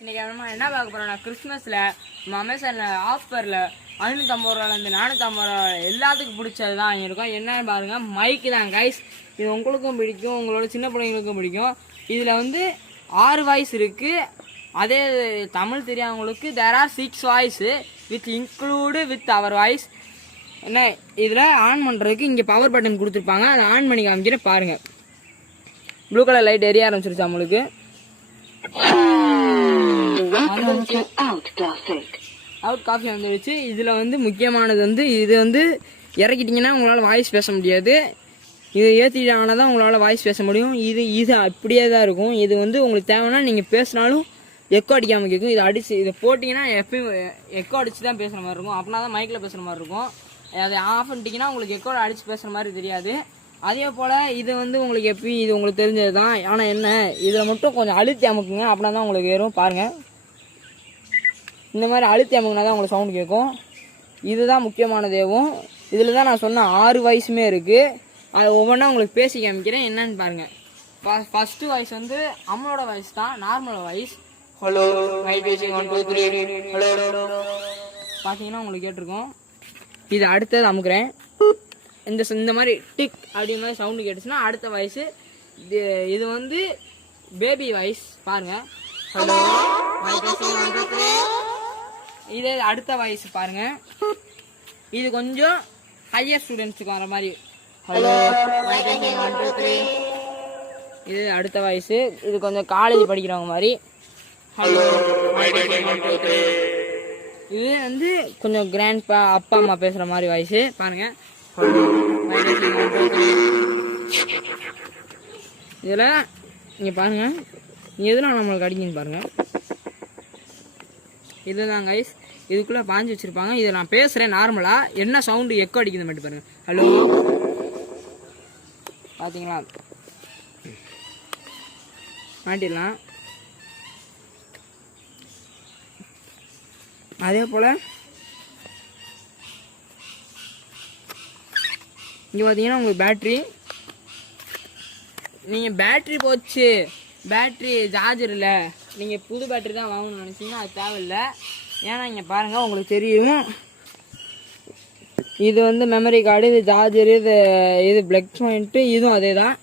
இன்னைக்கு என்ன பார்க்க போறோம்னா கிறிஸ்மஸ்ல அமேசான்ல ஆஃபர்ல 550 ரூபாயிலிருந்து 450 ரூபா எல்லாத்துக்கும் பிடிச்சதுதான் இருக்கும். என்னன்னு பாருங்க, மைக்கு தான் கைஸ். இது உங்களுக்கும் பிடிக்கும், உங்களோட சின்ன பிள்ளைங்களுக்கும் பிடிக்கும். இதுல வந்து 6 வாய்ஸ் இருக்கு. அதே தமிழ் தெரியாதவங்களுக்கு there are 6 voice with include with our voice. என்ன இதில் ஆன் பண்ணுறதுக்கு இங்கே பவர் பட்டன் கொடுத்துருப்பாங்க. அதை ஆன் பண்ணி காமிக்கிறேன் பாருங்கள். ப்ளூ கலர் லைட் எரிய ஆரம்பிச்சிருச்சு நம்மளுக்கு. அவுட் காஃபி வந்துடுச்சு. இதில் வந்து முக்கியமானது வந்து இது வந்து இறக்கிட்டிங்கன்னா உங்களால் வாய்ஸ் பேச முடியாது. இது ஏற்றிட்டாங்கன்னா தான் உங்களால் வாய்ஸ் பேச முடியும். இது அப்படியே தான் இருக்கும். இது வந்து உங்களுக்கு தேவைன்னா நீங்கள் பேசினாலும் எக்கோ அடிக்காமல் கேட்கும். இதை போட்டிங்கன்னா எப்பயும் எக்கோ அடித்து தான் பேசுகிற மாதிரி இருக்கும். அப்படின்னா தான் மைக்கில் பேசுகிற மாதிரி இருக்கும். அதை ஆஃப் பண்ணிட்டீங்கன்னா உங்களுக்கு எக்கோ அடித்து பேசுகிற மாதிரி தெரியாது. அதே போல் இது வந்து உங்களுக்கு எப்பயும் இது உங்களுக்கு தெரிஞ்சது தான். ஆனால் என்ன, இதில் மட்டும் கொஞ்சம் அழுத்தி அமுக்குங்க, அப்படின்னா தான் உங்களுக்கு ஏறும். பாருங்கள், இந்த மாதிரி அழுத்தி அமுக்குனா தான் உங்களுக்கு சவுண்ட் கேட்கும். இதுதான் முக்கியமானதேவும். இதில் தான் நான் சொன்ன 6 வாய்ஸுமே இருக்குது. அது ஒவ்வொன்றா உங்களுக்கு பேசி காமிக்கிறேன். என்னன்னு பாருங்கள். ஃபஸ்ட்டு வாய்ஸ் வந்து அம்மளோட வாய்ஸ் தான், நார்மல் வாய்ஸ். ஹலோ 1 2 3 ஹலோ பார்த்தீங்கன்னா உங்களுக்கு கேட்டிருக்கோம். இது அடுத்தது அமுக்குறேன். இந்த மாதிரி டிக் அப்படி மாதிரி சவுண்டு கேட்டுச்சுன்னா அடுத்த வாய்ஸு. இது வந்து பேபி வாய்ஸ். பாருங்கள், ஹலோ 1 2 3. இது அடுத்த வாய்ஸ் பாருங்கள். இது கொஞ்சம் ஹையர் ஸ்டூடெண்ட்ஸுக்கு வர மாதிரி. ஹலோ 1 2 3. இது அடுத்த வாய்ஸு. இது கொஞ்சம் காலேஜ் படிக்கிறவங்க மாதிரி. ஹலோ 1 2 3. இது வந்து கொஞ்சம் கிராண்ட்பா அப்பா அம்மா பேசுகிற மாதிரி வாய்ஸு. பாருங்கள், இதில் நீங்கள் பாருங்கள், எதுனா நம்மளுக்கு அடிக்குன்னு பாருங்கள். இதுதான் கைஸ். இதுக்குள்ளே பாஞ்சு வச்சுருப்பாங்க. இதை நான் பேசுகிறேன் நார்மலாக, என்ன சவுண்டு எக்கோ அடிக்குது மட்டும் பாருங்கள். ஹலோ பார்த்தீங்களா, மாட்டிடலாம். அதே போல் இங்கே பார்த்தீங்கன்னா உங்களுக்கு பேட்ரி, நீங்கள் பேட்ரி போச்சு, பேட்ரி சார்ஜர் இல்லை, நீங்கள் புது பேட்ரி தான் வாங்கணும்னு நினச்சிங்கன்னா அது தேவையில்லை. ஏன்னா இங்கே பாருங்கள் உங்களுக்கு தெரியும், இது வந்து மெமரி கார்டு, இது சார்ஜரு, இது பிளக் பாயிண்ட்டு, இதுவும் அதே தான்.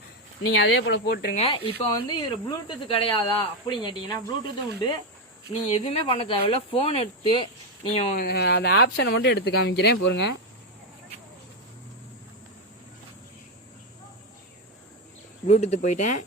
நீங்கள் அதே போல் போட்டுருங்க. இப்போ வந்து இதில் ப்ளூடூத் கிடையாதா அப்படின்னு கேட்டிங்கன்னா ப்ளூடூத்தும் உண்டு. நீங்கள் எதுவுமே பண்ண தேவையில்ல. ஃபோன் எடுத்து நீங்கள் அந்த ஆப்ஷனை மட்டும் எடுத்து காமிக்கிறேன் பாருங்க. ப்ளூடூத்து போயிட்டேன்.